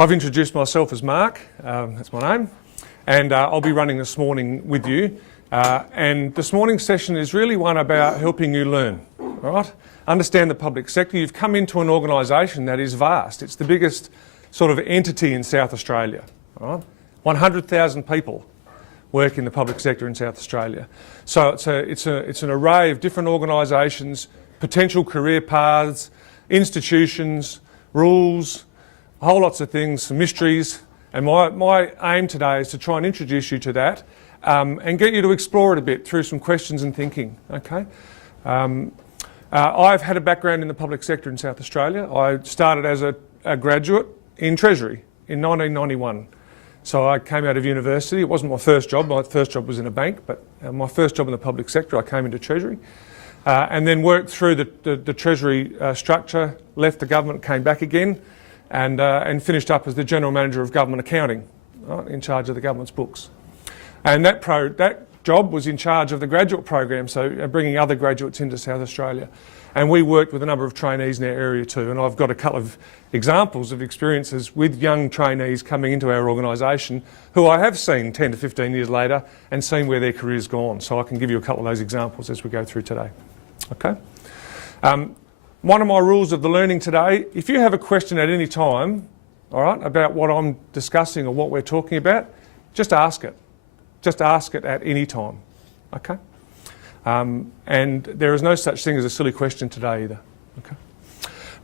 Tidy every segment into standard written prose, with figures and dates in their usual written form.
I've introduced myself as Mark, that's my name, and I'll be running this morning with you. And this morning's session is really one about helping you learn, all right? Understand the public sector. You've come into an organisation that is vast. It's the biggest sort of entity in South Australia, all right? 100,000 people work in the public sector in South Australia. So it's an array of different organisations, potential career paths, institutions, rules, whole lots of things, some mysteries, and my aim today is to try and introduce you to that and get you to explore it a bit through some questions and thinking, okay? I've had a background in the public sector in South Australia. I started as a graduate in Treasury in 1991. So I came out of university. It wasn't my first job was in a bank, but my first job in the public sector, I came into Treasury and then worked through the Treasury structure, left the government, came back again, and finished up as the General Manager of Government Accounting, right, in charge of the government's books. And that job was in charge of the graduate program, so bringing other graduates into South Australia. And we worked with a number of trainees in our area too, and I've got a couple of examples of experiences with young trainees coming into our organisation who I have seen 10 to 15 years later and seen where their career's gone. So I can give you a couple of those examples as we go through today. Okay? One of my rules of the learning today, if you have a question at any time, all right, about what I'm discussing or what we're talking about, just ask it. Just ask it at any time, okay? And there is no such thing as a silly question today either, okay?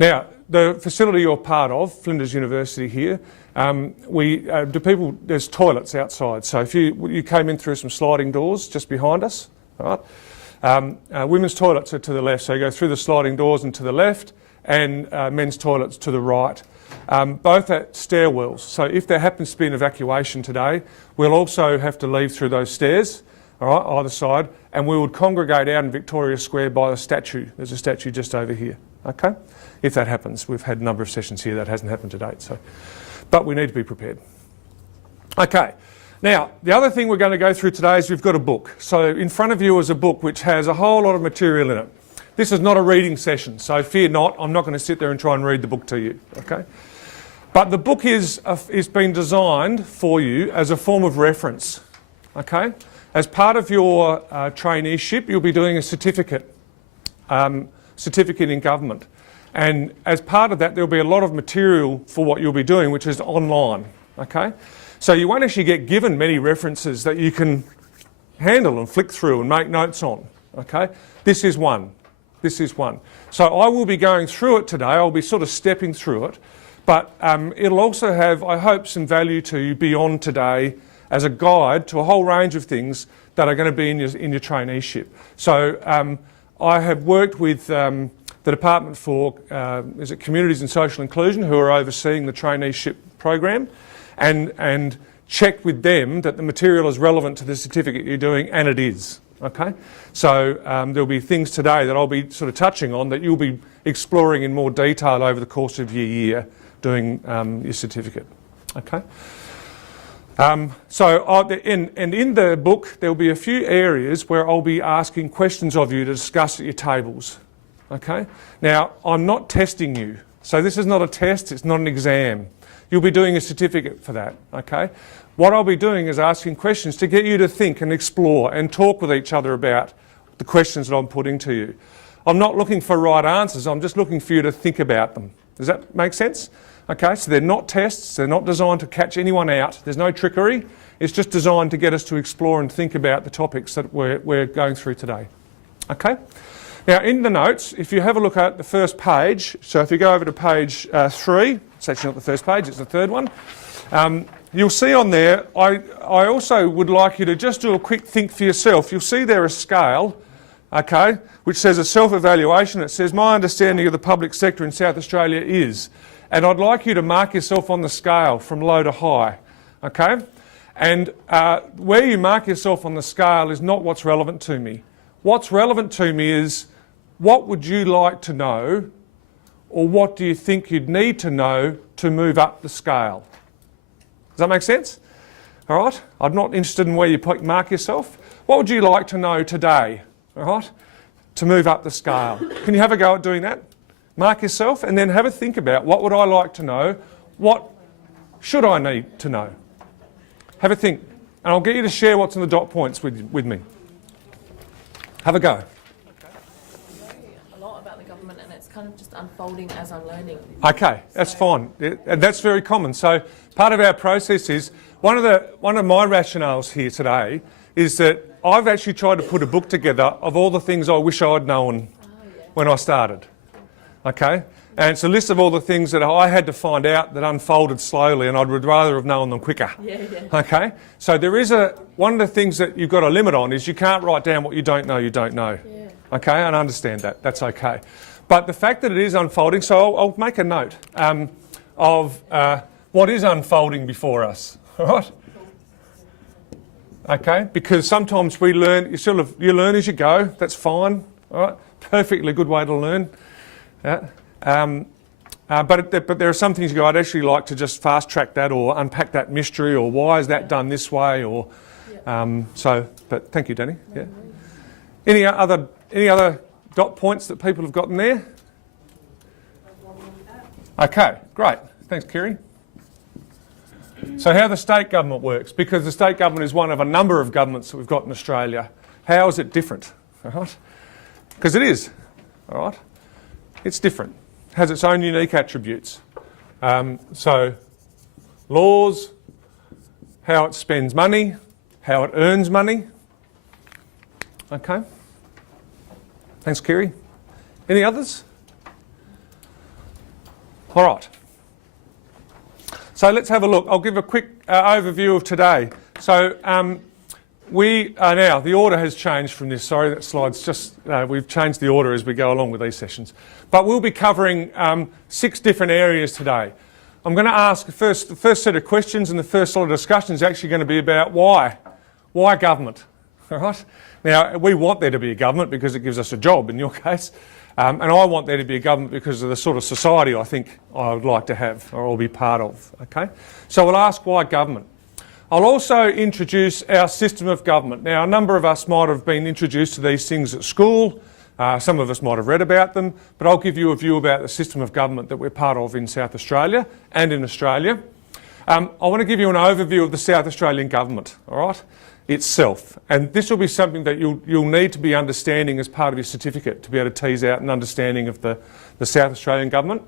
Now, the facility you're part of, Flinders University here, there's toilets outside. So if you came in through some sliding doors just behind us, all right? Women's toilets are to the left, so you go through the sliding doors and to the left, and men's toilets to the right, both at stairwells. So if there happens to be an evacuation today, we'll also have to leave through those stairs, all right, either side, and we would congregate out in Victoria Square by the statue. There's a statue just over here, okay? If that happens. We've had a number of sessions here that hasn't happened to date, so, but we need to be prepared. Okay. Now, the other thing we're going to go through today is we've got a book. So in front of you is a book which has a whole lot of material in it. This is not a reading session, so fear not, I'm not going to sit there and try and read the book to you, okay? But the book is been designed for you as a form of reference, okay? As part of your traineeship, you'll be doing a certificate in government. And as part of that, there'll be a lot of material for what you'll be doing, which is online, okay? So you won't actually get given many references that you can handle and flick through and make notes on, okay? This is one. This is one. So I will be going through it today. I'll be sort of stepping through it. But it'll also have, I hope, some value to you beyond today as a guide to a whole range of things that are going to be in your traineeship. So I have worked with the Department for Communities and Social Inclusion, who are overseeing the traineeship program, and check with them that the material is relevant to the certificate you're doing, and it is, okay? So there'll be things today that I'll be sort of touching on that you'll be exploring in more detail over the course of your year doing your certificate, okay? In the book there'll be a few areas where I'll be asking questions of you to discuss at your tables, okay? Now, I'm not testing you, so this is not a test, it's not an exam. You'll be doing a certificate for that, okay? What I'll be doing is asking questions to get you to think and explore and talk with each other about the questions that I'm putting to you. I'm not looking for right answers, I'm just looking for you to think about them. Does that make sense? Okay, so they're not tests, they're not designed to catch anyone out, there's no trickery, it's just designed to get us to explore and think about the topics that we're going through today. Okay? Now in the notes, if you have a look at the first page, so if you go over to page 3, it's actually not the first page, it's the third one, you'll see on there, I also would like you to just do a quick think for yourself. You'll see there a scale, okay, which says a self-evaluation. It says my understanding of the public sector in South Australia is, and I'd like you to mark yourself on the scale from low to high, okay? And where you mark yourself on the scale is not what's relevant to me. What's relevant to me is, what would you like to know, or what do you think you'd need to know to move up the scale? Does that make sense? All right? I'm not interested in where you mark yourself. What would you like to know today, all right, to move up the scale? Can you have a go at doing that? Mark yourself and then have a think about, what would I like to know? What should I need to know? Have a think, and I'll get you to share what's in the dot points with me. Have a go. A lot about the government, and it's kind of just unfolding as I'm learning. Okay, that's fine. And that's very common. So part of our process is, one of my rationales here today is that I've actually tried to put a book together of all the things I wish I'd known when I started. Okay? And it's a list of all the things that I had to find out that unfolded slowly, and I'd rather have known them quicker. Okay? So there is one of the things that you've got a limit on is you can't write down what you don't know. Okay? And I understand that. That's okay. But the fact that it is unfolding, so I'll make a note of what is unfolding before us. All right? Okay? Because sometimes we learn, you learn as you go. That's fine. All right? Perfectly good way to learn. Yeah. But there are some things you go, I'd actually like to just fast track that or unpack that mystery, or why is that done this way, or but thank you, Danny. Yeah. Any other dot points that people have gotten there? Okay, great. Thanks, Kerry. So how the state government works, because the state government is one of a number of governments that we've got in Australia. How is it different? All right? Because it is. All right? It's different. Has its own unique attributes. So laws, how it spends money, how it earns money. Okay. Thanks, Kerry. Any others? All right. So let's have a look. I'll give a quick overview of today. So we are now, the order has changed from this. Sorry, that slide's just, we've changed the order as we go along with these sessions. But we'll be covering 6 different areas today. I'm going to ask the first set of questions, and the first lot of discussion is actually going to be about why. Why government? All right? Now, we want there to be a government because it gives us a job in your case. And I want there to be a government because of the sort of society I think I would like to have or I'll be part of. Okay? So we'll ask why government. I'll also introduce our system of government. Now, a number of us might have been introduced to these things at school. Some of us might have read about them, but I'll give you a view about the system of government that we're part of in South Australia and in Australia. I want to give you an overview of the South Australian government, all right, itself. And this will be something that you'll need to be understanding as part of your certificate to be able to tease out an understanding of the South Australian government.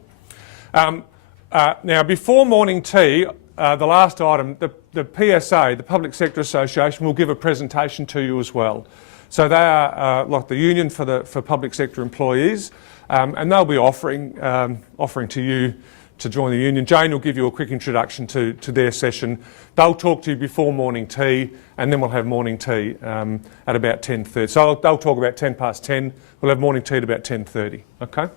Now, before morning tea, the last item, the PSA, the Public Sector Association, will give a presentation to you as well. So they are like the union for public sector employees, and they'll be offering to you to join the union. Jane will give you a quick introduction to their session. They'll talk to you before morning tea, and then we'll have morning tea at about 10:30. So they'll talk about 10 past 10. We'll have morning tea at about 10:30. Okay.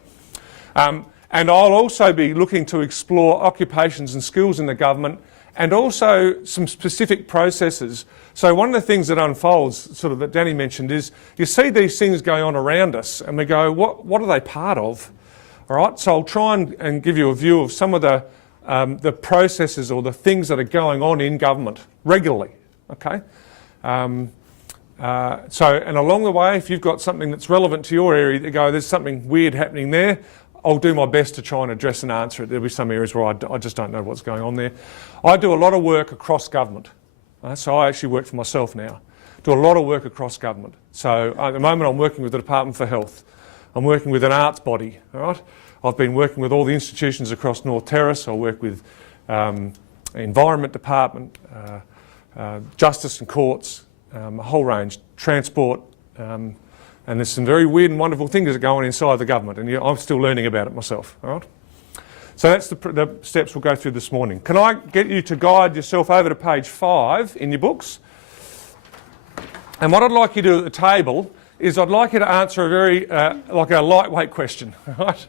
And I'll also be looking to explore occupations and skills in the government, and also some specific processes. So one of the things that unfolds, sort of that Danny mentioned, is you see these things going on around us and we go, what are they part of? All right, so I'll try and give you a view of some of the processes or the things that are going on in government regularly, okay? And along the way, if you've got something that's relevant to your area, you go, there's something weird happening there, I'll do my best to try and address and answer it. There'll be some areas where I just don't know what's going on there. I do a lot of work across government. So I actually work for myself now. Do a lot of work across government. So at the moment I'm working with the Department for Health. I'm working with an arts body. All right? I've been working with all the institutions across North Terrace. I work with Environment Department, Justice and Courts, a whole range, transport, and there's some very weird and wonderful things that go on inside the government, and I'm still learning about it myself. All right? So that's the steps we'll go through this morning. Can I get you to guide yourself over to page 5 in your books? And what I'd like you to do at the table is I'd like you to answer a very, like a lightweight question. Right?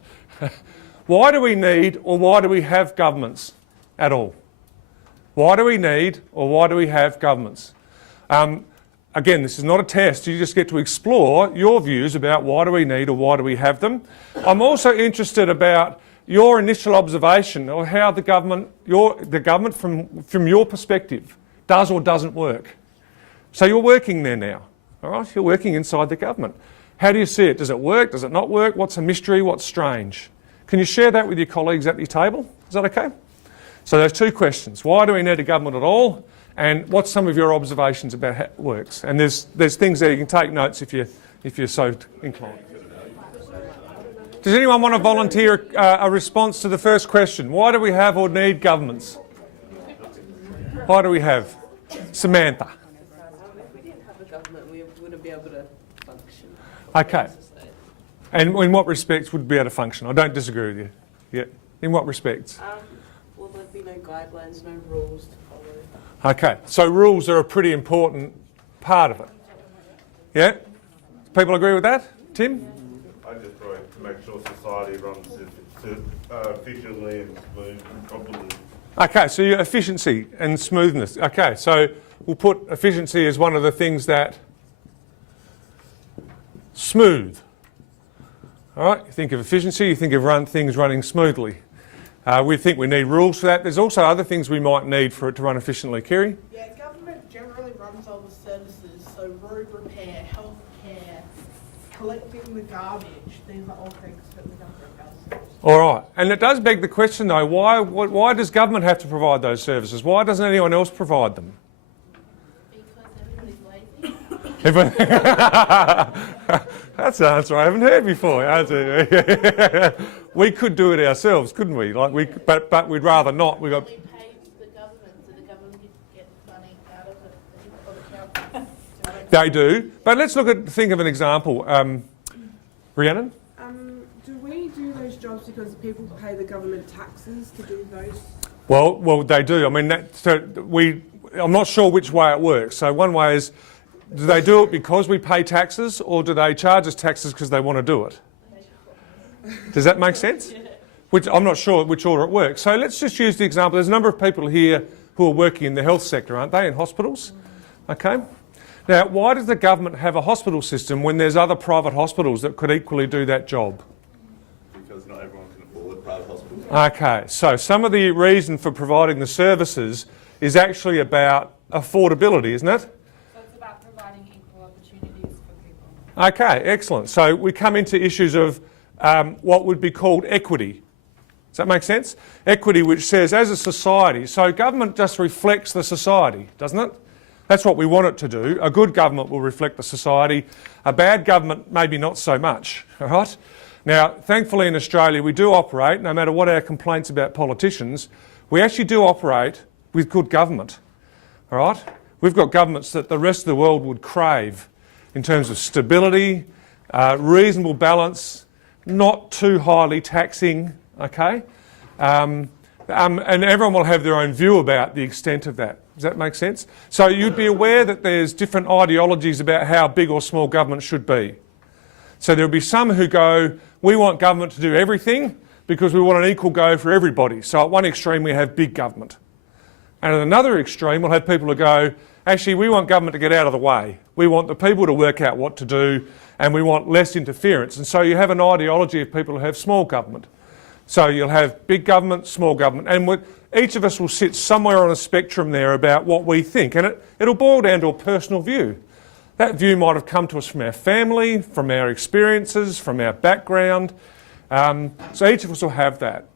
Why do we need or why do we have governments at all? Why do we need or why do we have governments? Again, this is not a test. You just get to explore your views about why do we need or why do we have them. I'm also interested about your initial observation or how the government from your perspective does or doesn't work. So you're working there now, all right? You're working inside the government. How do you see it? Does it work? Does it not work? What's a mystery? What's strange? Can you share that with your colleagues at your table? Is that okay? So there's two questions. Why do we need a government at all? And what's some of your observations about how it works? And there's things there you can take notes if you're so inclined. Does anyone want to volunteer a response to the first question? Why do we have or need governments? Why do we have? Samantha. If we didn't have a government, we wouldn't be able to function. Okay. And in what respects would be able to function? I don't disagree with you. Yeah. In what respects? Well, there'd be no guidelines, no rules to follow. Okay. So rules are a pretty important part of it. Yeah? People agree with that? Tim? I just try to make sure society runs efficiently and smooth and properly. Okay, so your efficiency and smoothness. Okay, so we'll put efficiency as one of the things that smooth. All right, you think of efficiency, you think of things running smoothly. We think we need rules for that. There's also other things we might need for it to run efficiently. Kerry? Yeah, government generally runs all the services, so road repair, healthcare, collecting the garbage. These are all things that the government does. All right, and it does beg the question though, why does government have to provide those services? Why doesn't anyone else provide them? Because everybody's lazy. That's an answer I haven't heard before. We could do it ourselves, couldn't we? But we'd rather not. We got. It pays the government, so the government gets money out of it for the council. They do, but let's think of an example. Rhiannon? Do we do those jobs because people pay the government taxes to do those? Well, they do. I mean, I'm not sure which way it works. So one way is, do they do it because we pay taxes, or do they charge us taxes because they want to do it? Does that make sense? Which I'm not sure which order it works. So let's just use the example. There's a number of people here who are working in the health sector, aren't they, in hospitals? Okay. Now, why does the government have a hospital system when there's other private hospitals that could equally do that job? Because not everyone can afford private hospitals. Okay, so some of the reason for providing the services is actually about affordability, isn't it? So it's about providing equal opportunities for people. Okay, excellent. So we come into issues of what would be called equity. Does that make sense? Equity, which says as a society, so government just reflects the society, doesn't it? That's what we want it to do. A good government will reflect the society. A bad government, maybe not so much, all right? Now, thankfully in Australia, we do operate, no matter what our complaints about politicians, we actually do operate with good government, all right? We've got governments that the rest of the world would crave in terms of stability, reasonable balance, not too highly taxing, okay? And everyone will have their own view about the extent of that. Does that make sense? So you'd be aware that there's different ideologies about how big or small government should be. So there'll be some who go, we want government to do everything because we want an equal go for everybody. So at one extreme we have big government. And at another extreme we'll have people who go, actually we want government to get out of the way. We want the people to work out what to do and we want less interference. And so you have an ideology of people who have small government. So you'll have big government, small government, and each of us will sit somewhere on a spectrum there about what we think, and it'll boil down to a personal view. That view might have come to us from our family, from our experiences, from our background, so each of us will have that.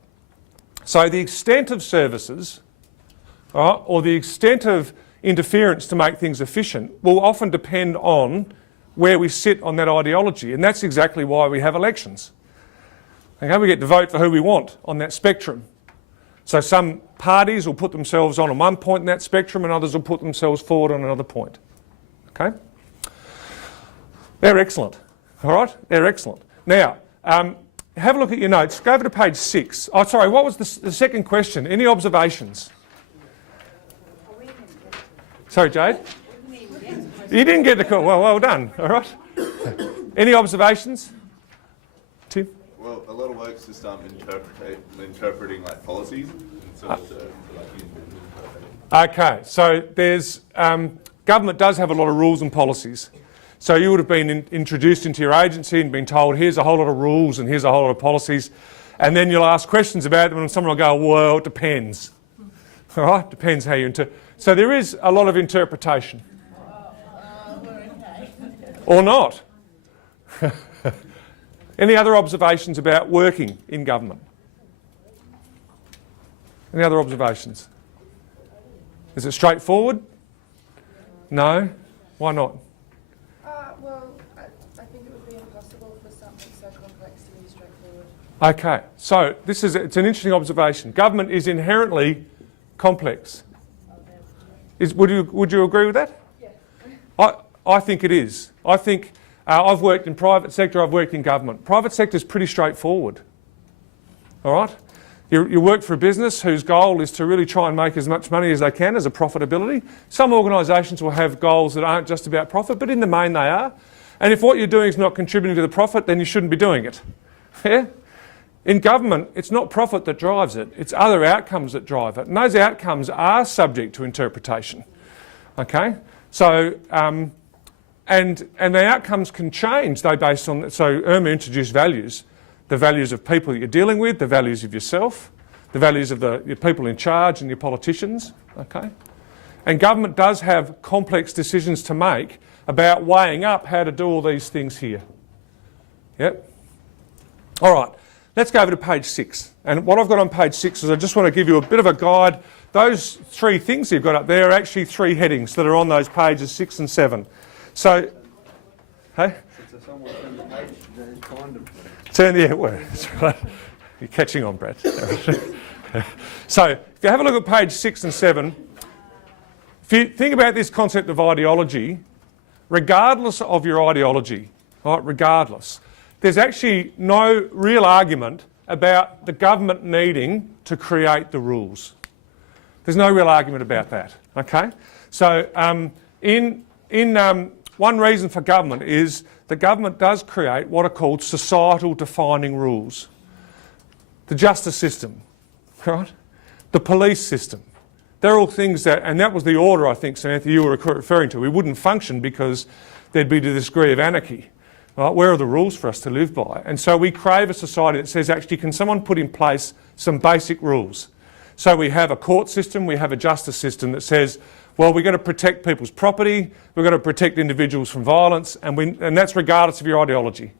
So the extent of services, or the extent of interference to make things efficient will often depend on where we sit on that ideology, and that's exactly why we have elections. Okay, we get to vote for who we want on that spectrum. So some parties will put themselves on one point in that spectrum and others will put themselves forward on another point. Okay? They're excellent. All right? They're excellent. Now, have a look at your notes. Go over to page 6. Oh, sorry, what was the second question? Any observations? Sorry, Jade? You didn't get the call. Well done. All right? Any observations? Tim? Well, a lot of work's just interpreting like policies instead of Okay, so there's government does have a lot of rules and policies. So you would have been introduced into your agency and been told, here's a whole lot of rules and here's a whole lot of policies, and then you'll ask questions about them and someone will go, well, it depends. All right, depends how you interpret. So there is a lot of interpretation. Or not. Any other observations about working in government? Any other observations? Is it straightforward? No? Why not? Well, I think it would be impossible for something so complex to be straightforward. Okay, so it's an interesting observation. Government is inherently complex. Would you agree with that? Yeah. I think it is. I think I've worked in private sector, I've worked in government. Private sector is pretty straightforward. All right? You work for a business whose goal is to really try and make as much money as they can as a profitability. Some organisations will have goals that aren't just about profit, but in the main they are. And if what you're doing is not contributing to the profit, then you shouldn't be doing it. Yeah? In government, it's not profit that drives it, it's other outcomes that drive it. And those outcomes are subject to interpretation. Okay? So, and the outcomes can change, though, based on, so Irma introduced values. The values of people that you're dealing with, the values of yourself, the values of your people in charge and your politicians, okay? And government does have complex decisions to make about weighing up how to do all these things here. Yep. All right, let's go over to page 6. And what I've got on page 6 is I just want to give you a bit of a guide. Those 3 things you've got up there are actually 3 headings that are on those pages 6 and 7. So, hey? That's right. You're catching on, Brad. So, if you have a look at page 6 and 7, if you think about this concept of ideology, regardless of your ideology, right, regardless, there's actually no real argument about the government needing to create the rules. There's no real argument about that, okay? So, one reason for government is the government does create what are called societal defining rules. The justice system, right? The police system. They're all things that, and that was the order I think, Samantha, you were referring to. We wouldn't function because there'd be this degree of anarchy. Right? Where are the rules for us to live by? And so we crave a society that says, actually, can someone put in place some basic rules? So we have a court system, we have a justice system that says, well, we've got to protect people's property, we've got to protect individuals from violence, and that's regardless of your ideology.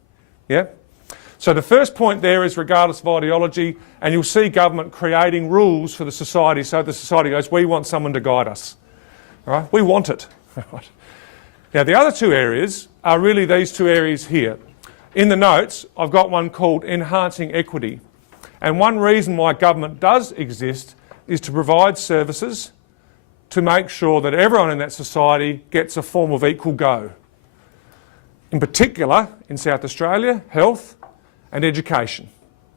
Yeah? So the first point there is regardless of ideology, and you'll see government creating rules for the society, so the society goes, we want someone to guide us. All right? We want it. Now, the other 2 areas are really these 2 areas here. In the notes, I've got one called enhancing equity. And one reason why government does exist is to provide services to make sure that everyone in that society gets a form of equal go. In particular, in South Australia, health and education.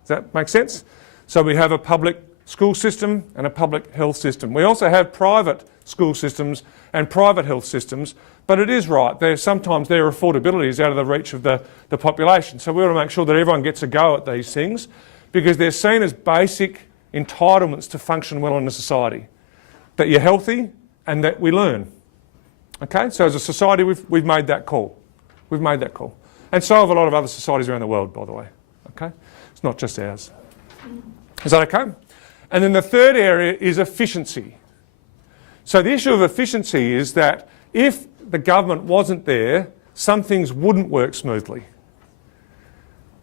Does that make sense? So we have a public school system and a public health system. We also have private school systems and private health systems, but it is right, sometimes their affordability is out of the reach of the population. So we want to make sure that everyone gets a go at these things because they're seen as basic entitlements to function well in a society. That you're healthy and that we learn. Okay, so as a society we've made that call. We've made that call. And so have a lot of other societies around the world, by the way. Okay, it's not just ours. Is that okay? And then the third area is efficiency. So the issue of efficiency is that if the government wasn't there, some things wouldn't work smoothly.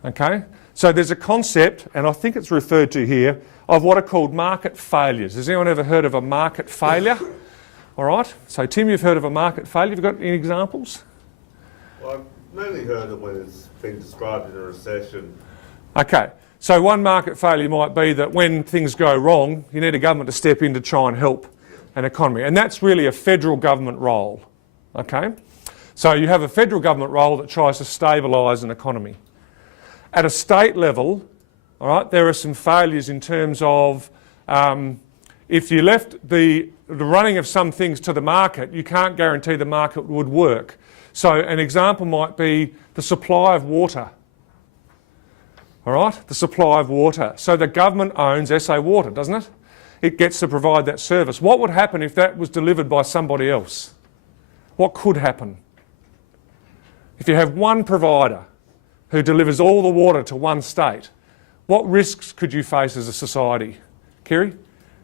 Okay, so there's a concept, and I think it's referred to here, of what are called market failures. Has anyone ever heard of a market failure? All right, so Tim, you've heard of a market failure. Have you got any examples? Well, I've mainly heard it when it's been described in a recession. Okay, so one market failure might be that when things go wrong, you need a government to step in to try and help an economy. And that's really a federal government role. Okay, so you have a federal government role that tries to stabilise an economy. At a state level, all right, there are some failures in terms of if you left the running of some things to the market, you can't guarantee the market would work. So an example might be the supply of water. All right, the supply of water. So the government owns SA Water, doesn't it? It gets to provide that service. What would happen if that was delivered by somebody else? What could happen? If you have one provider who delivers all the water to one state, what risks could you face as a society? Kerry?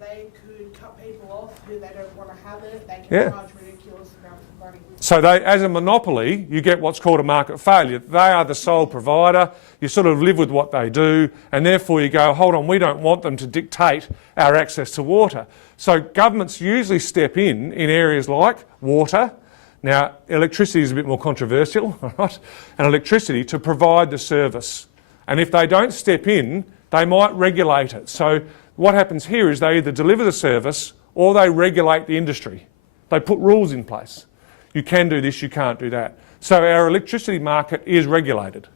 They could cut people off who they don't want to have it. They can charge ridiculous amounts of money. So they, as a monopoly, you get what's called a market failure. They are the sole provider. You sort of live with what they do, and therefore you go, hold on, we don't want them to dictate our access to water. So governments usually step in areas like water. Now, electricity is a bit more controversial, right? And electricity to provide the service. And if they don't step in, they might regulate it. So what happens here is they either deliver the service or they regulate the industry. They put rules in place. You can do this, you can't do that. So our electricity market is regulated.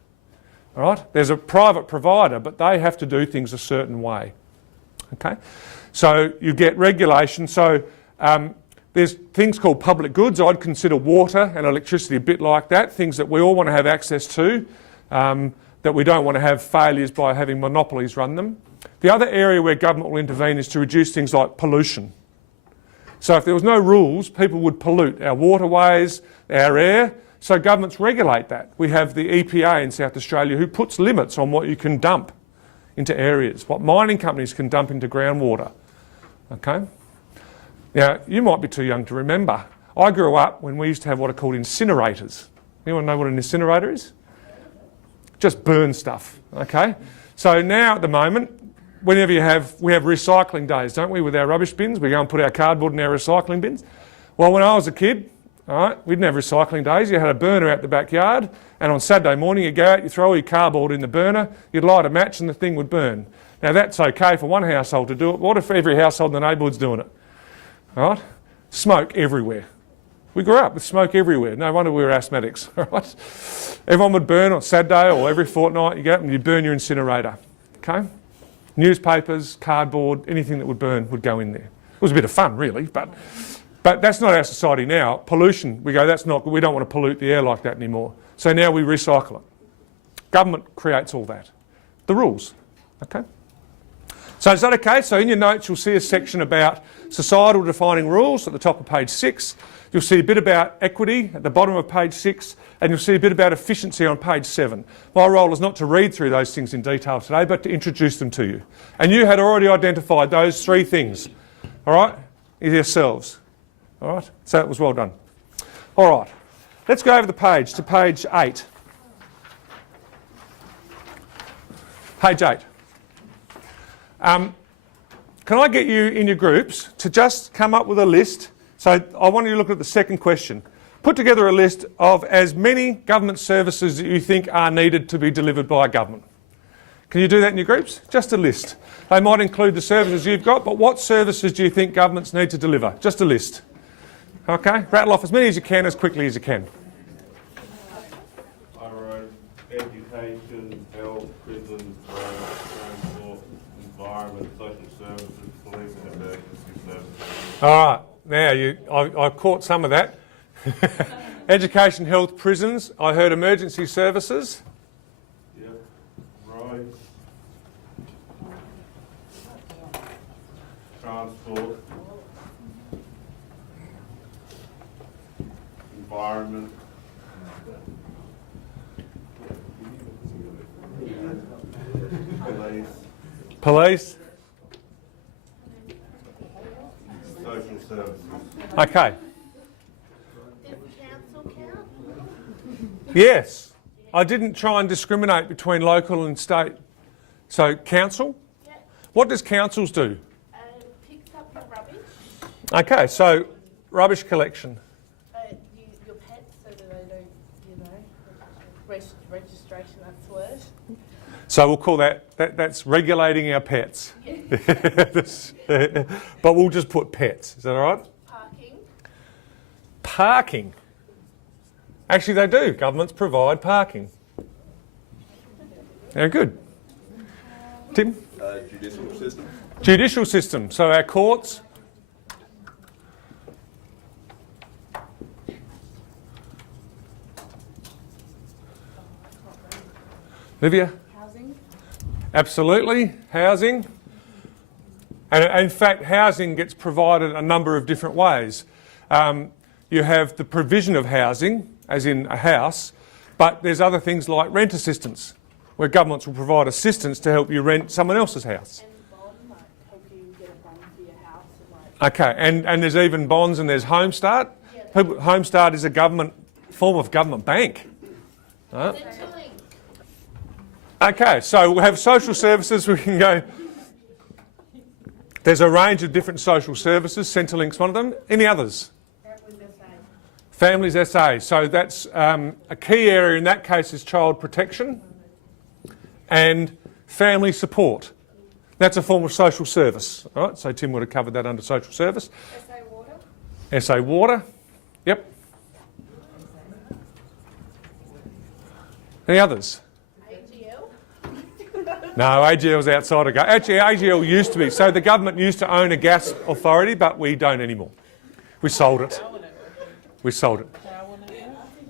All right? There's a private provider, but they have to do things a certain way. Okay? So you get regulation. So there's things called public goods. I'd consider water and electricity a bit like that, things that we all want to have access to, that we don't want to have failures by having monopolies run them. The other area where government will intervene is to reduce things like pollution. So if there was no rules, people would pollute our waterways, our air. So governments regulate that. We have the EPA in South Australia who puts limits on what you can dump into areas, what mining companies can dump into groundwater. Okay? Now, you might be too young to remember. I grew up when we used to have what are called incinerators. Anyone know what an incinerator is? Just burn stuff, okay? So now at the moment, whenever we have recycling days, don't we, with our rubbish bins? We go and put our cardboard in our recycling bins. Well, when I was a kid, all right, we didn't have recycling days. You had a burner out the backyard, and on Saturday morning you'd go out, you throw all your cardboard in the burner, you'd light a match and the thing would burn. Now that's okay for one household to do it. What if every household in the neighbourhood's doing it? All right? Smoke everywhere. We grew up with smoke everywhere. No wonder we were asthmatics. All right? Everyone would burn on Saturday or every fortnight. You go up and you burn your incinerator. Okay? Newspapers, cardboard, anything that would burn would go in there. It was a bit of fun, really, but that's not our society now. Pollution, we go, we don't want to pollute the air like that anymore. So now we recycle it. Government creates all that. The rules. Okay? So is that okay? So in your notes you'll see a section about societal defining rules at the top of page 6. You'll see a bit about equity at the bottom of page 6, and you'll see a bit about efficiency on page 7. My role is not to read through those things in detail today, but to introduce them to you. And you had already identified those 3 things, all right, yourselves. All right, so it was well done. All right, let's go over the page to page 8. Page 8. Can I get you in your groups to just come up with a list? So I want you to look at the second question. Put together a list of as many government services that you think are needed to be delivered by a government. Can you do that in your groups? Just a list. They might include the services you've got, but what services do you think governments need to deliver? Just a list. Okay? Rattle off as many as you can, as quickly as you can. I wrote education, health, prisons, transport, environment, social services, police and emergency services. All right. Now, I caught some of that. Education, health, prisons. I heard emergency services. Yep. Right. Transport. Environment. Police. Social services. Okay. Does council count? Yes. I didn't try and discriminate between local and state. So, council? Yeah. What does councils do? Picks up your rubbish, Okay, so rubbish collection. your pets so that they don't, registration, that's the word. So we'll call that's regulating our pets. But we'll just put pets. Is that all right? Parking, Parking. Actually, they do. Governments provide parking. Very good. Tim? Judicial system. Judicial system. So our courts. Livia? Housing. Absolutely. Housing. And in fact, housing gets provided a number of different ways. You have the provision of housing, as in a house, but there's other things like rent assistance, where governments will provide assistance to help you rent someone else's house. and bond, like help you get a bond for your house and like. Okay, and there's even bonds and there's Home Start. Yeah, Homestart is a government form of government bank. Right? Centrelink. Okay, so we have social services. We can go. There's a range of different social services. Centrelink's one of them. Any others? Families SA. So that's a key area in that case is child protection and family support. That's a form of social service. All right, so Tim would have covered that under social service. SA Water? SA Water. Yep. Any others? AGL. No, AGL's outside of... Actually, AGL used to be. So the government used to own a gas authority, but we don't anymore. We sold it. We sold it.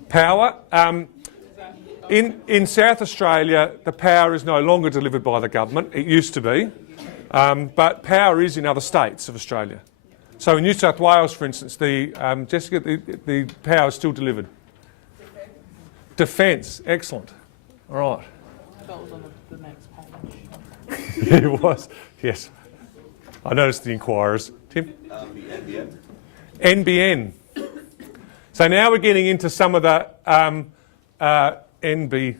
Power. In South Australia, the power is no longer delivered by the government. It used to be. But power is in other states of Australia. So in New South Wales, for instance, Jessica, the power is still delivered. Defence. Excellent. All right. That was on the next page. It was. Yes. I noticed the inquirers. Tim? NBN. NBN. So now we're getting into some of the NBN,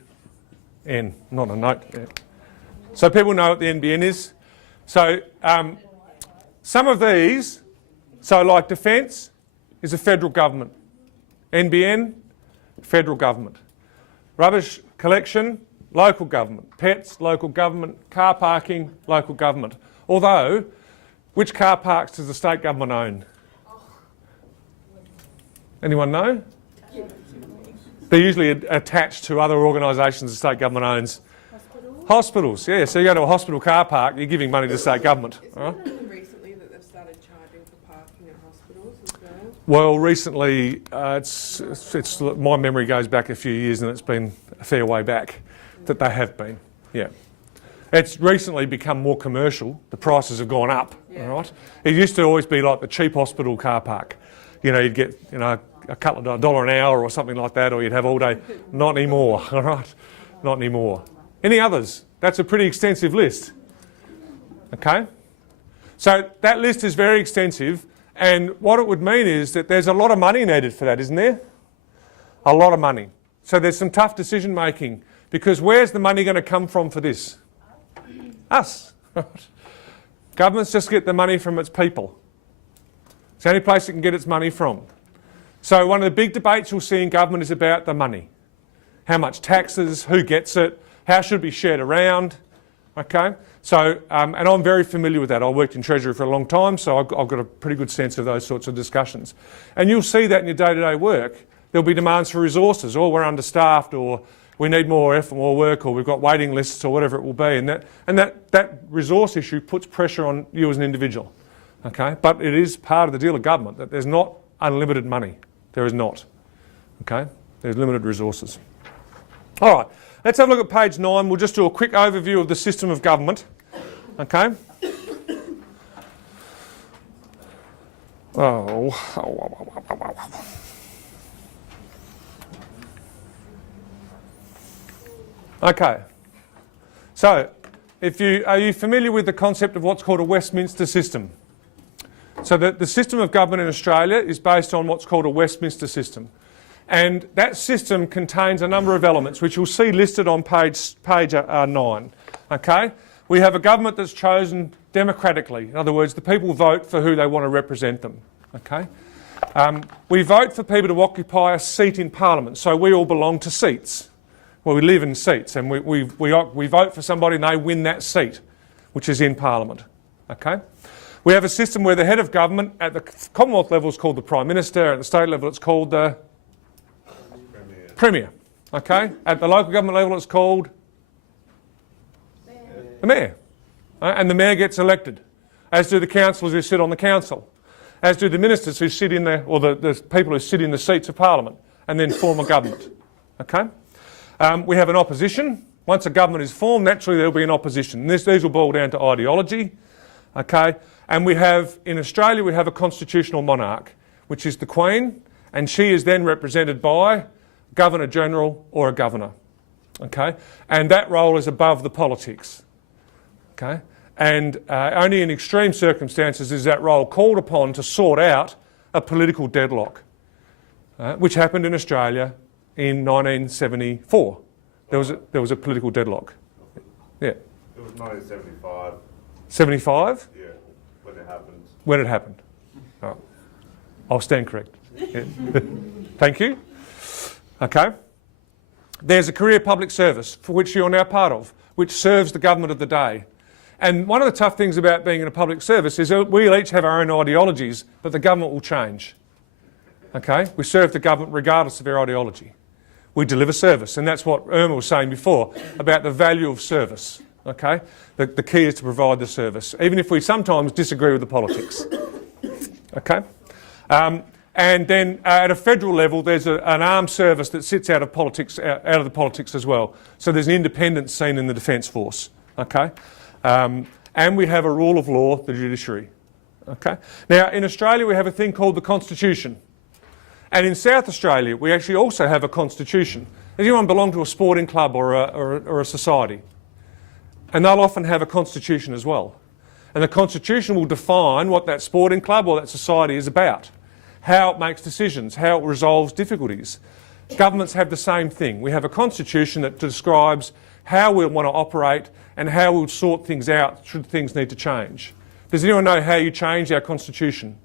not a note. Yeah. So people know what the NBN is. So some of these, so like defence is a federal government. NBN, federal government. Rubbish collection, local government. Pets, local government. Car parking, local government. Although, which car parks does the state government own? Anyone know? They're usually attached to other organisations the state government owns. Hospitals, yeah. So you go to a hospital car park, you're giving money to the state government. Isn't Right? it only recently that they've started charging for parking at hospitals as well? Well, recently, it's my memory goes back a few years and it's been a fair way back that they have been, yeah. It's recently become more commercial. The prices have gone up, all right? It used to always be like the cheap hospital car park. You know, you'd get, a couple of $1 an hour or something like that, or you'd have all day. Not anymore, all right? Not anymore. Any others? That's a pretty extensive list. Okay? So that list is very extensive, and what it would mean is that there's a lot of money needed for that, isn't there? A lot of money. So there's some tough decision making, because where's the money going to come from for this? Us. Governments just get the money from its people. It's the only place it can get its money from. So one of the big debates you'll see in government is about the money. How much taxes, who gets it, how should it be shared around, okay? So, and I'm very familiar with that. I worked in Treasury for a long time, so I've got a pretty good sense of those sorts of discussions. And you'll see that in your day-to-day work. There'll be demands for resources, or we're understaffed, or we need more effort, more work, or we've got waiting lists, or whatever it will be. And that resource issue puts pressure on you as an individual, okay? But it is part of the deal of government that there's not unlimited money. There is not, okay? There's limited resources. All right, let's have a look at page 9. We'll just do a quick overview of the system of government, okay? Okay, so are you familiar with the concept of what's called a Westminster System? So the system of government in Australia is based on what's called a Westminster System. And that system contains a number of elements, which you'll see listed on page 9. Okay? We have a government that's chosen democratically. In other words, the people vote for who they want to represent them. Okay? We vote for people to occupy a seat in Parliament, so we all belong to seats. Well, we live in seats, and we vote for somebody and they win that seat, which is in Parliament. Okay? We have a system where the head of government at the Commonwealth level is called the Prime Minister, at the state level it's called the Premier. Okay? At the local government level it's called the Mayor. And the Mayor gets elected, as do the councillors who sit on the council, as do the ministers who sit in the people who sit in the seats of Parliament and then form a government. Okay? We have an opposition. Once a government is formed, naturally there will be an opposition. These will boil down to ideology. Okay? And we have, in Australia, we have a constitutional monarch, which is the Queen, and she is then represented by Governor-General or a Governor. Okay? And that role is above the politics. Okay? And only in extreme circumstances is that role called upon to sort out a political deadlock. which happened in Australia in 1974. There was a political deadlock. Yeah. It was 1975, 75? yeah, when it happened. When it happened. All right. I'll stand correct. Yeah. Thank you. Okay. There's a career public service for which you're now part of, which serves the government of the day. And one of the tough things about being in a public service is that we each have our own ideologies, but the government will change. Okay? We serve the government regardless of our ideology. We deliver service, and that's what Irma was saying before about the value of service. Okay? The key is to provide the service, even if we sometimes disagree with the politics. Okay? And then at a federal level, there's an armed service that sits out of politics, out of the politics as well. So there's an independence seen in the Defence Force. Okay? And we have a rule of law, the judiciary. Okay? Now, in Australia, we have a thing called the Constitution. And in South Australia, we actually also have a constitution. Does anyone belong to a sporting club or a society? And they'll often have a constitution as well. And the constitution will define what that sporting club or that society is about, how it makes decisions, how it resolves difficulties. Governments have the same thing. We have a constitution that describes how we'll want to operate and how we'll sort things out should things need to change. Does anyone know how you change our constitution?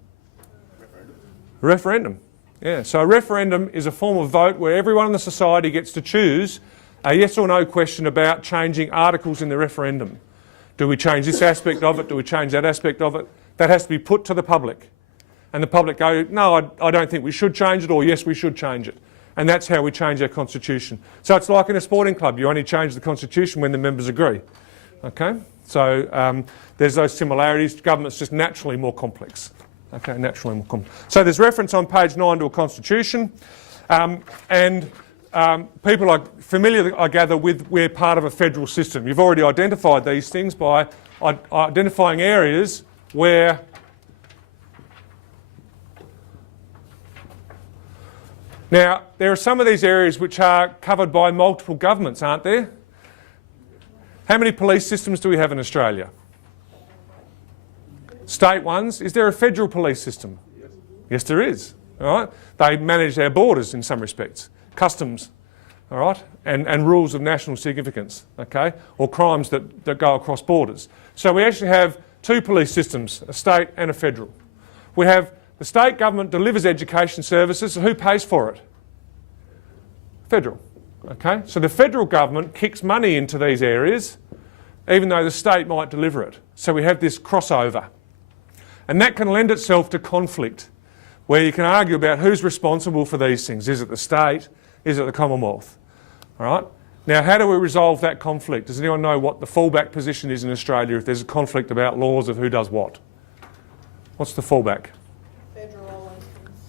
Referendum. Yeah, so a referendum is a form of vote where everyone in the society gets to choose a yes or no question about changing articles in the referendum. Do we change this aspect of it? Do we change that aspect of it? That has to be put to the public. And the public go, no, I don't think we should change it, or yes, we should change it. And that's how we change our constitution. So it's like in a sporting club. You only change the constitution when the members agree. Okay? So there's those similarities. Government's just naturally more complex. Okay, naturally more complex. So there's reference on page 9 to a constitution. People are familiar, I gather, with we're part of a federal system. You've already identified these things by identifying areas where now, there are some of these areas which are covered by multiple governments, aren't there? How many police systems do we have in Australia? State ones. Is there a federal police system? Yes, there is. All right. They manage our borders in some respects. Customs, all right, and rules of national significance, okay, or crimes that go across borders. So we actually have two police systems, a state and a federal. We have the state government delivers education services. So who pays for it? Federal. Okay, so the federal government kicks money into these areas, even though the state might deliver it. So we have this crossover. And that can lend itself to conflict, where you can argue about who's responsible for these things. Is it the state? Is it the Commonwealth? All right. Now, how do we resolve that conflict? Does anyone know what the fallback position is in Australia if there's a conflict about laws of who does what? What's the fallback?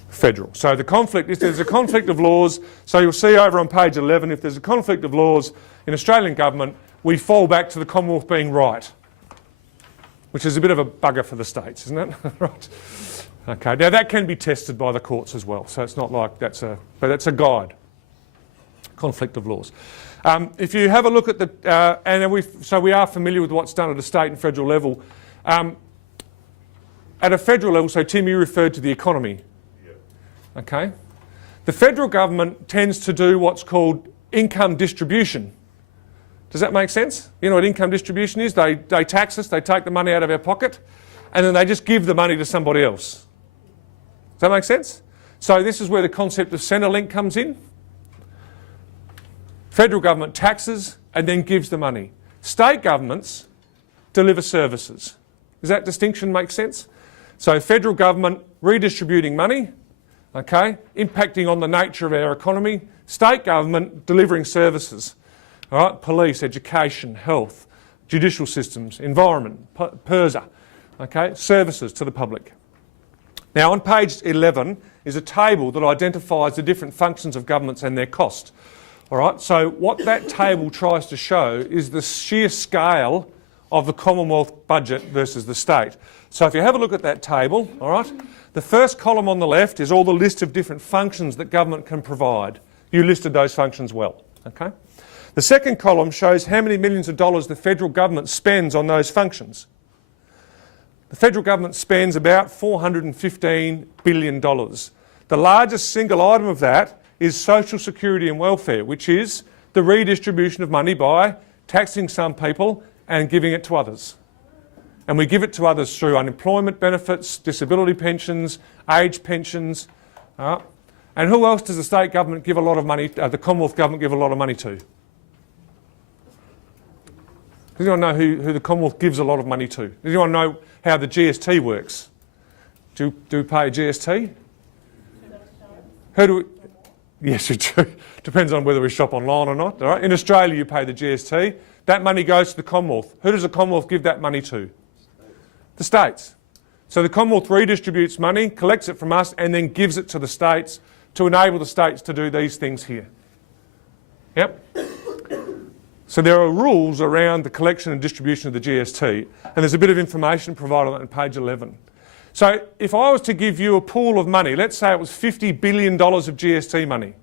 Federal. So the conflict, if there's a conflict of laws, so you'll see over on page 11, if there's a conflict of laws in Australian government, we fall back to the Commonwealth being right, which is a bit of a bugger for the states, isn't it? Right. Okay, now that can be tested by the courts as well, so it's not like but that's a guide. Conflict of laws. If you have a look at so we are familiar with what's done at a state and federal level. At a federal level, so Tim, you referred to the economy. Okay, the federal government tends to do what's called income distribution. Does that make sense? You know what income distribution is? They tax us, they take the money out of our pocket, and then they just give the money to somebody else. Does that make sense? So this is where the concept of Centrelink comes in. Federal government taxes and then gives the money. State governments deliver services. Does that distinction make sense? So federal government redistributing money, okay, impacting on the nature of our economy. State government delivering services, all right, police, education, health, judicial systems, environment, PIRSA, okay, services to the public. Now on page 11 is a table that identifies the different functions of governments and their cost. All right, so what that table tries to show is the sheer scale of the Commonwealth budget versus the state. So if you have a look at that table, all right, the first column on the left is all the list of different functions that government can provide. You listed those functions well, okay? The second column shows how many millions of dollars the federal government spends on those functions. The federal government spends about $415 billion. the largest single item of that is social security and welfare, which is the redistribution of money by taxing some people and giving it to others. And we give it to others through unemployment benefits, disability pensions, age pensions. And who else does the state government give a lot of money, the Commonwealth government give a lot of money to? Does anyone know who the Commonwealth gives a lot of money to? Does anyone know how the GST works? Do we pay GST? Who do we? Yes, we do. Depends on whether we shop online or not. All right? In Australia, you pay the GST. That money goes to the Commonwealth. Who does the Commonwealth give that money to? The states. So the Commonwealth redistributes money, collects it from us, and then gives it to the states to enable the states to do these things here. Yep. So there are rules around the collection and distribution of the GST, and there's a bit of information provided on page 11. So if I was to give you a pool of money, let's say it was $50 billion of GST money.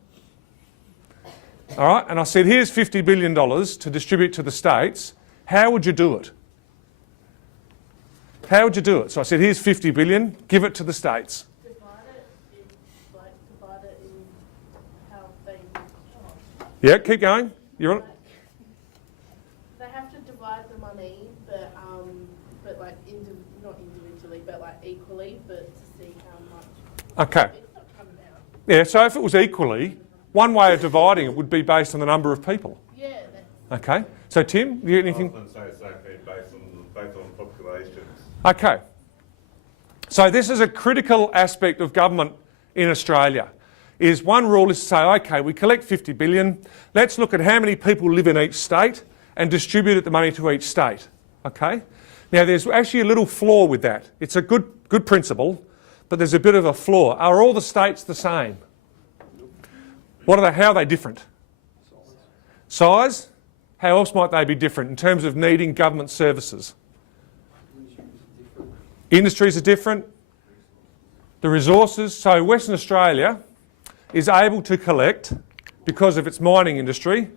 All right, and I said, here's $50 billion to distribute to the states, how would you do it? How would you do it? So I said, here's $50 billion, give it to the states. Divide it in how they. Yeah, keep going. You're on. They have to divide the money, but like not individually, but like equally, but to see how much. Okay. It's not coming out. Yeah, so if it was equally, one way of dividing it would be based on the number of people. Yeah. That's, Okay. So Tim, you got anything? I was going to say the same thing based on populations. Okay. So this is a critical aspect of government in Australia. Is one rule is to say, okay, we collect 50 billion. Let's look at how many people live in each state and distribute the money to each state. Okay. Now there's actually a little flaw with that. It's a good principle, but there's a bit of a flaw. Are all the states the same? What are they? How are they different? Size? How else might they be different in terms of needing government services? Industries are different. The resources. So Western Australia is able to collect, because of its mining industry,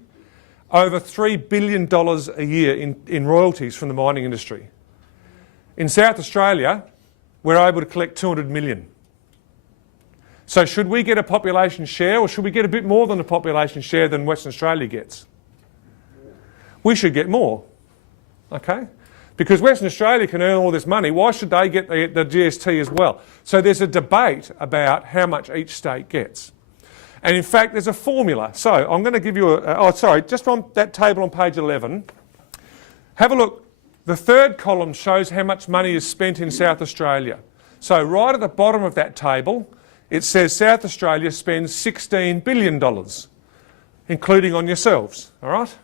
over $3 billion a year in royalties from the mining industry. In South Australia, we're able to collect 200 million. So should we get a population share, or should we get a bit more than the population share than Western Australia gets? We should get more, okay? Because Western Australia can earn all this money, why should they get the GST as well? So there's a debate about how much each state gets. And in fact, there's a formula. So I'm going to give you just from that table on page 11, have a look. The third column shows how much money is spent in South Australia. So right at the bottom of that table, it says South Australia spends $16 billion, including on yourselves, all right?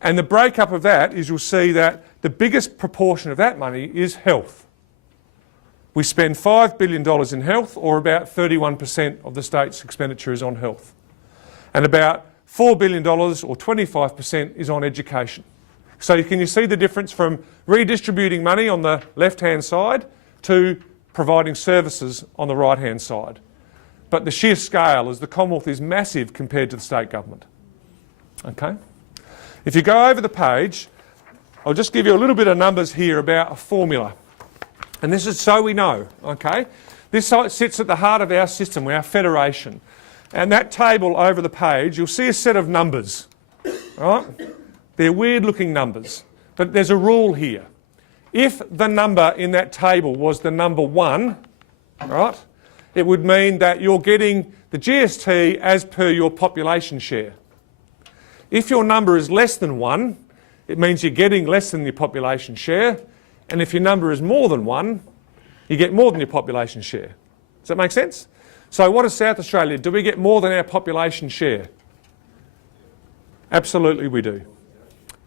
And the breakup of that is you'll see that the biggest proportion of that money is health. We spend $5 billion in health, or about 31% of the state's expenditure is on health. And about $4 billion, or 25%, is on education. So can you see the difference from redistributing money on the left-hand side to providing services on the right-hand side? But the sheer scale is the Commonwealth is massive compared to the state government. Okay? If you go over the page, I'll just give you a little bit of numbers here about a formula. And this is so we know, okay? This sits at the heart of our system, our federation. And that table over the page, you'll see a set of numbers, right? They're weird-looking numbers, but there's a rule here. If the number in that table was the number 1, right, it would mean that you're getting the GST as per your population share. If your number is less than 1, it means you're getting less than your population share. And if your number is more than 1, you get more than your population share. Does that make sense? So what does South Australia do? We get more than our population share? Absolutely we do.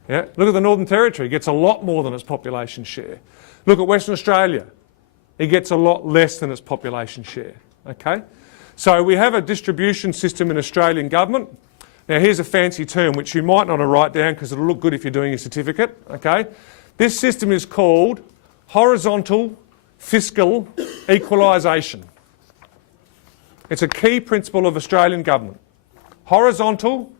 Yeah? Look at the Northern Territory, it gets a lot more than its population share. Look at Western Australia, it gets a lot less than its population share. Okay? So we have a distribution system in Australian government. Now here's a fancy term which you might not want to write down because it'll look good if you're doing a certificate. Okay? This system is called horizontal fiscal equalisation. It's a key principle of Australian government. Horizontal.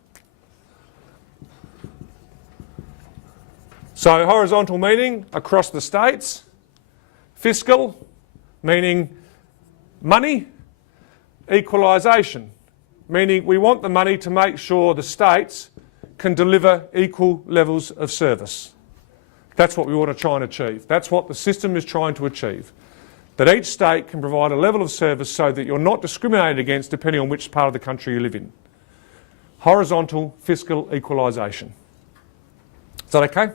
So horizontal meaning across the states. Fiscal meaning money. equalisation, meaning we want the money to make sure the states can deliver equal levels of service. That's what we want to try and achieve. That's what the system is trying to achieve. That each state can provide a level of service so that you're not discriminated against depending on which part of the country you live in. Horizontal fiscal equalisation. Is that okay?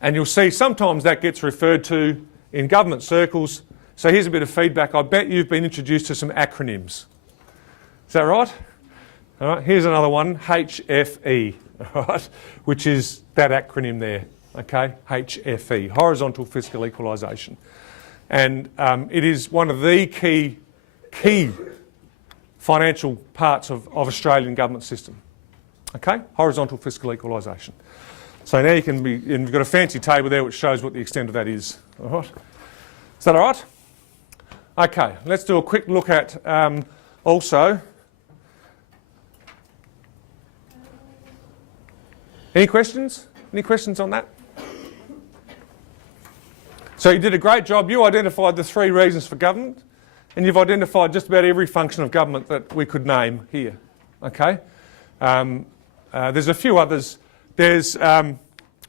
And you'll see sometimes that gets referred to in government circles. So here's a bit of feedback. I bet you've been introduced to some acronyms. Is that right? All right, here's another one, HFE, all right, which is that acronym there, okay, HFE, Horizontal Fiscal Equalisation. And it is one of the key financial parts of Australian government system, okay, Horizontal Fiscal Equalisation. So now you've got a fancy table there which shows what the extent of that is, all right. Is that all right? Okay, let's do a quick look at also. Any questions? Any questions on that? So you did a great job. You identified the 3 reasons for government, and you've identified just about every function of government that we could name here. Okay. There's a few others. There's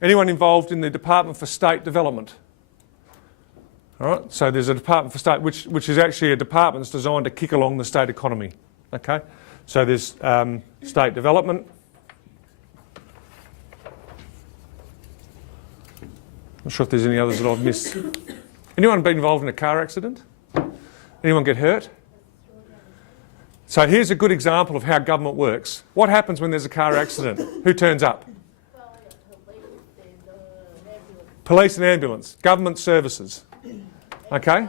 anyone involved in the Department for State Development. All right. So there's a Department for State, which is actually a department that's designed to kick along the state economy. Okay. So there's state development. Not sure if there's any others that I've missed. Anyone been involved in a car accident? Anyone get hurt? So here's a good example of how government works. What happens when there's a car accident? Who turns up? Police and ambulance. Government services. Okay?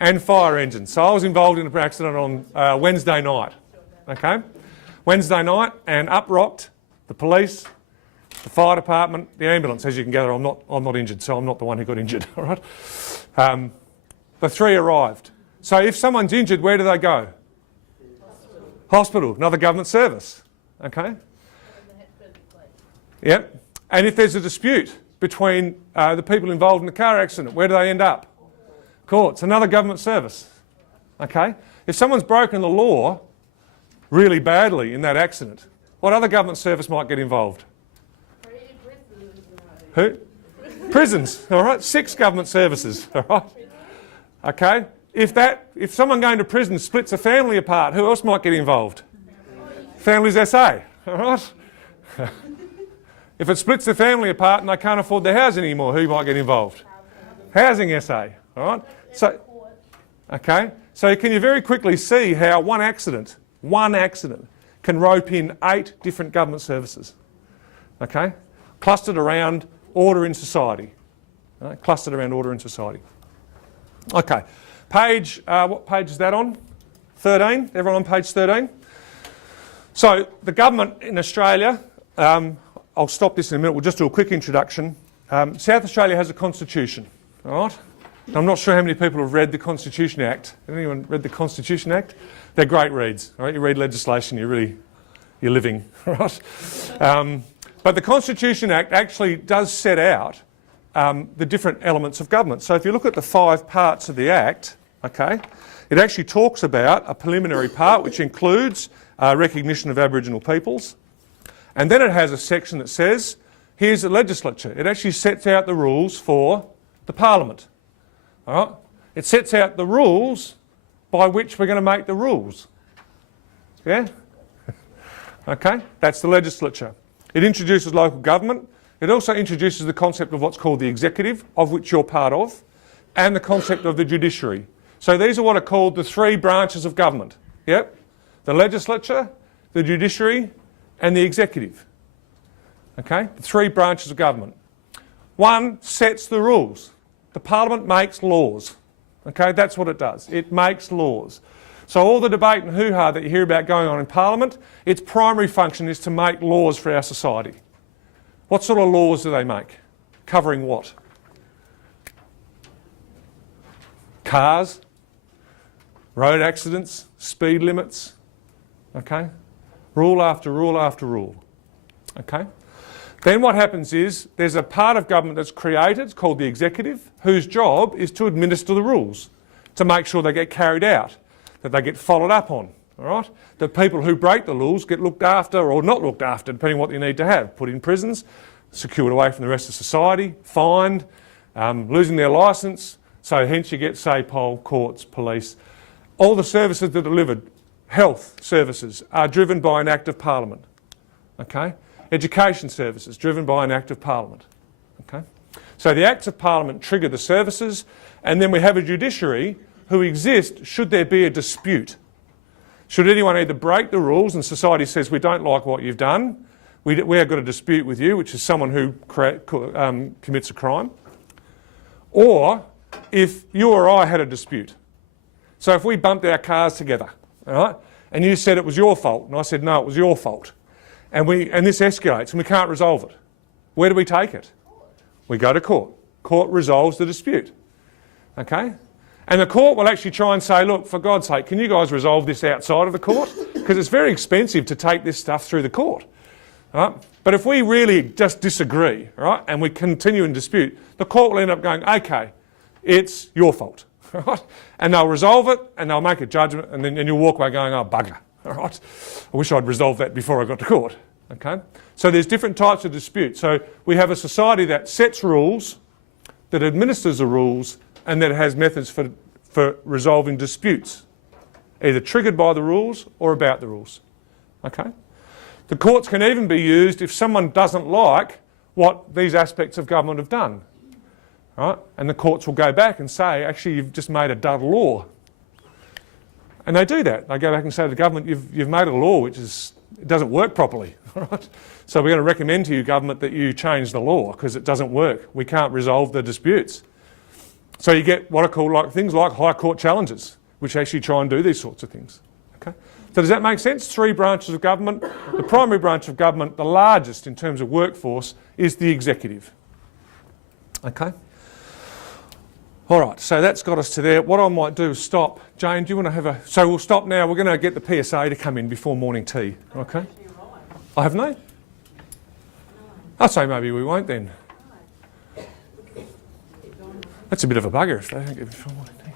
And fire engines. So I was involved in an accident on Wednesday night. Okay? Wednesday night, and up rocked the police, the fire department, the ambulance. As you can gather, I'm not injured, so I'm not the one who got injured. All right. The 3 arrived. So if someone's injured, where do they go? Hospital, another government service. Okay. Yep. And if there's a dispute between the people involved in the car accident, where do they end up? Courts, another government service. Okay. If someone's broken the law really badly in that accident, what other government service might get involved? Who? Prisons, all right, 6 government services, all right. Okay, if someone going to prison splits a family apart, who else might get involved? Families SA, all right. If it splits the family apart and they can't afford their house anymore, who might get involved? Housing SA, all right. So, okay, so can you very quickly see how one accident can rope in 8 different government services, okay, clustered around order in society. Right? Clustered around order in society. Okay, what page is that on? 13? Everyone on page 13? So the government in Australia, I'll stop this in a minute, we'll just do a quick introduction. South Australia has a constitution, all right? I'm not sure how many people have read the Constitution Act. Has anyone read the Constitution Act? They're great reads, all right? You read legislation, you're living, all right? But the Constitution Act actually does set out the different elements of government. So if you look at the 5 parts of the Act, okay, it actually talks about a preliminary part which includes recognition of Aboriginal peoples. And then it has a section that says, here's the legislature. It actually sets out the rules for the Parliament. All right? It sets out the rules by which we're going to make the rules. Yeah? Okay, that's the legislature. It introduces local government. It also introduces the concept of what's called the executive, of which you're part of, and the concept of the judiciary. So these are what are called the 3 branches of government. Yep. The legislature, the judiciary, and the executive. Okay, the 3 branches of government. One sets the rules. The Parliament makes laws. Okay, that's what it does. It makes laws. So all the debate and hoo-ha that you hear about going on in Parliament, its primary function is to make laws for our society. What sort of laws do they make? Covering what? Cars, road accidents, speed limits, okay? Rule after rule after rule, okay? Then what happens is there's a part of government that's created, it's called the executive, whose job is to administer the rules, to make sure they get carried out, that they get followed up on, all right? That people who break the rules get looked after or not looked after, depending on what you need to have. Put in prisons, secured away from the rest of society, fined, losing their licence. So hence you get SAPOL, courts, police. All the services that are delivered, health services, are driven by an Act of Parliament. Okay? Education services, driven by an Act of Parliament. Okay? So the Acts of Parliament trigger the services, and then we have a judiciary who exist should there be a dispute. Should anyone either break the rules and society says we don't like what you've done, we have got a dispute with you, which is someone who commits a crime, or if you or I had a dispute. So if we bumped our cars together, all right, and you said it was your fault, and I said no, it was your fault, and this escalates and we can't resolve it, where do we take it? We go to court. Court resolves the dispute. Okay? And the court will actually try and say, look, for God's sake, can you guys resolve this outside of the court? Because it's very expensive to take this stuff through the court. Right? But if we really just disagree, right, and we continue in dispute, the court will end up going, okay, it's your fault. Right? And they'll resolve it and they'll make a judgment, and then you'll walk away going, oh, bugger. All right? I wish I'd resolved that before I got to court. Okay? So there's different types of dispute. So we have a society that sets rules, that administers the rules, and that has methods for resolving disputes, either triggered by the rules or about the rules. Okay? The courts can even be used if someone doesn't like what these aspects of government have done. Right? And the courts will go back and say, actually, you've just made a dud law. And they do that. They go back and say to the government, you've made a law which it doesn't work properly. Right? So we're going to recommend to you, government, that you change the law because it doesn't work. We can't resolve the disputes. So you get what are called things like high court challenges, which actually try and do these sorts of things. Okay? So does that make sense? 3 branches of government. The primary branch of government, the largest in terms of workforce, is the executive. Okay? All right, so that's got us to there. What I might do is stop. Jane, do you want to have a... So we'll stop now. We're going to get the PSA to come in before morning tea. Okay? I haven't they? I'll say maybe we won't then. That's a bit of a bugger if they don't get before morning tea.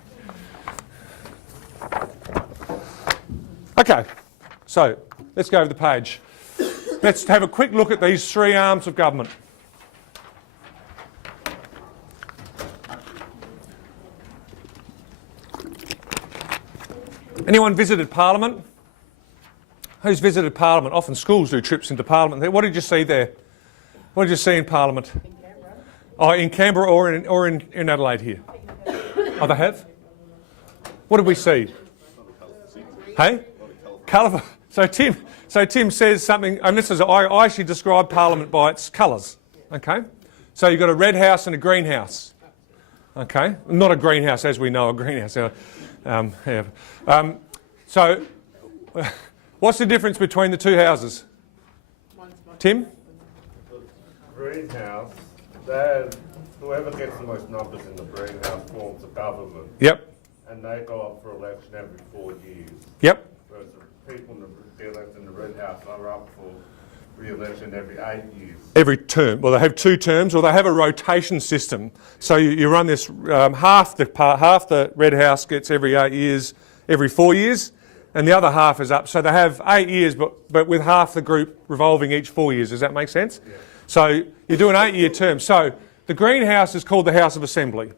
Okay, so let's go to the page. Let's have a quick look at these 3 arms of government. Anyone visited Parliament? Who's visited Parliament? Often schools do trips into Parliament. What did you see there? What did you see in Parliament? In Canberra. Oh, in Canberra or in Adelaide here? Oh, they have? What did we see? Hey? Colourful. So Tim says something, and this is, I actually describe Parliament by its colours. Okay? So you've got a red house and a greenhouse. Okay? Not a greenhouse as we know a greenhouse. So what's the difference between the 2 houses? Tim? Greenhouse, whoever gets the most numbers in the greenhouse forms the government. Yep. And they go up for election every 4 years. Yep. Whereas the people in the red house are up for re-election every 8 years. Every term. Well, they have 2 terms, or they have a rotation system. So you run this, half the red house gets every 8 years, every 4 years, and the other half is up. So they have 8 years, but with half the group revolving each 4 years. Does that make sense? Yeah. So you do an 8-year term. So the greenhouse is called the House of Assembly.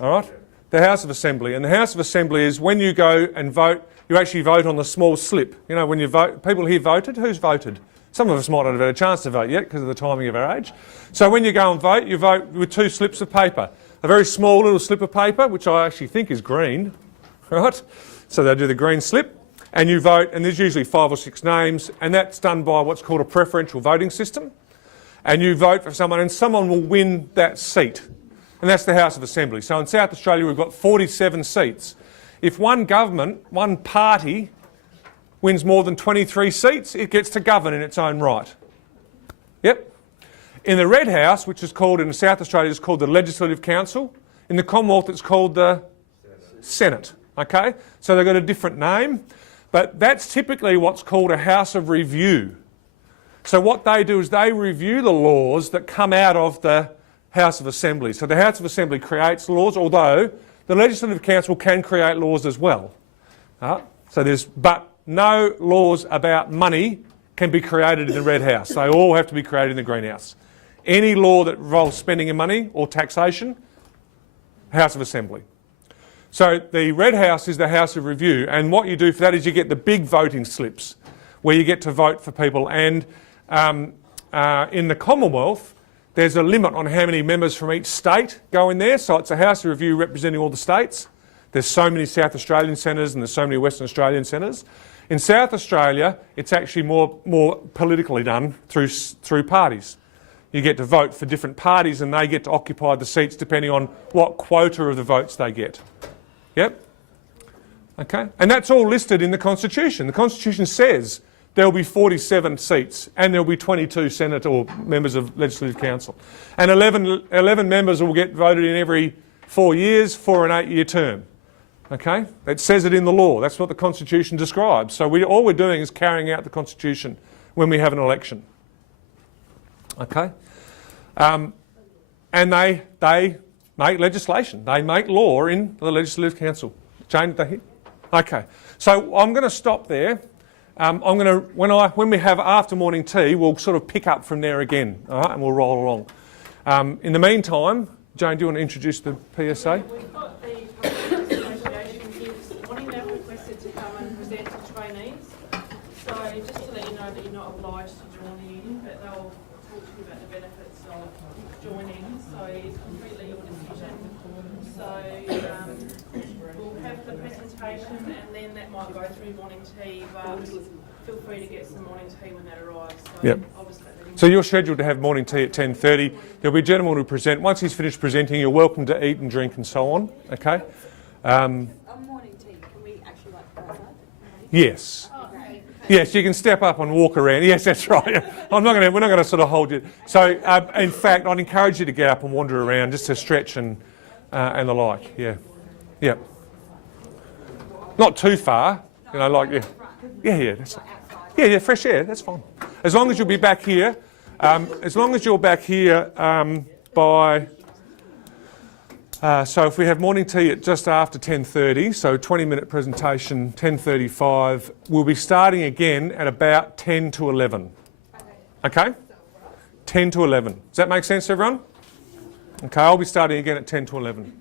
All right? Yeah. The House of Assembly. And the House of Assembly is when you go and vote, you actually vote on the small slip. You know, when you vote, people here voted. Who's voted? Some of us might not have had a chance to vote yet because of the timing of our age. So when you go and vote, you vote with 2 slips of paper. A very small little slip of paper, which I actually think is green, right? So they do the green slip, and you vote, and there's usually 5 or 6 names, and that's done by what's called a preferential voting system. And you vote for someone, and someone will win that seat. And that's the House of Assembly. So in South Australia, we've got 47 seats. If one government, one party, wins more than 23 seats, it gets to govern in its own right. Yep. In the Red House, which is called, in South Australia, is called the Legislative Council. In the Commonwealth, it's called the Senate. Okay? So they've got a different name. But that's typically what's called a House of Review. So what they do is they review the laws that come out of the House of Assembly. So the House of Assembly creates laws, although the Legislative Council can create laws as well. But no laws about money can be created in the Red House. They all have to be created in the Green House. Any law that involves spending of money or taxation, House of Assembly. So the Red House is the House of Review, and what you do for that is you get the big voting slips where you get to vote for people. And in the Commonwealth, there's a limit on how many members from each state go in there. So it's a House of Review representing all the states. There's so many South Australian centres and there's so many Western Australian centres. In South Australia, it's actually more politically done through parties. You get to vote for different parties and they get to occupy the seats depending on what quota of the votes they get. Yep. Okay. And that's all listed in the Constitution. The Constitution says there will be 47 seats and there will be 22 Senate or members of Legislative Council. And 11 members will get voted in every 4 years for an 8-year term. Okay? It says it in the law. That's what the Constitution describes. So all we're doing is carrying out the Constitution when we have an election. Okay? And they make legislation. They make law in the Legislative Council. Jane, they hit? Okay. So I'm going to stop there. When we have after morning tea, we'll sort of pick up from there again, all right, and we'll roll along. In the meantime, Jane, do you want to introduce the PSA? We've got the Public Association here this morning. They've requested to come and present to trainees. So just to let you know that you're not obliged to join the union, but they'll talk to you about the benefits of joining. So it's completely your decision. So we'll have the presentation and then that might go through morning tea, but feel free to get some morning tea when that arrives. So yep. I'll just let that in. So you're scheduled to have morning tea at 10:30. There'll be a gentleman who present. Once he's finished presenting, you're welcome to eat and drink and so on. Okay? On morning tea, can we actually go outside? Yes. Yes, you can step up and walk around. Yes, that's right. We're not going to sort of hold you. So, in fact, I'd encourage you to get up and wander around just to stretch and the like. Yeah. Yeah. Not too far. You know, like, yeah. Yeah, fresh air, that's fine. As long as you'll be back here, by... so if we have morning tea at just after 10:30, so 20-minute presentation, 10:35, we'll be starting again at about 10 to 11. Okay? 10 to 11. Does that make sense, everyone? Okay, I'll be starting again at 10 to 11.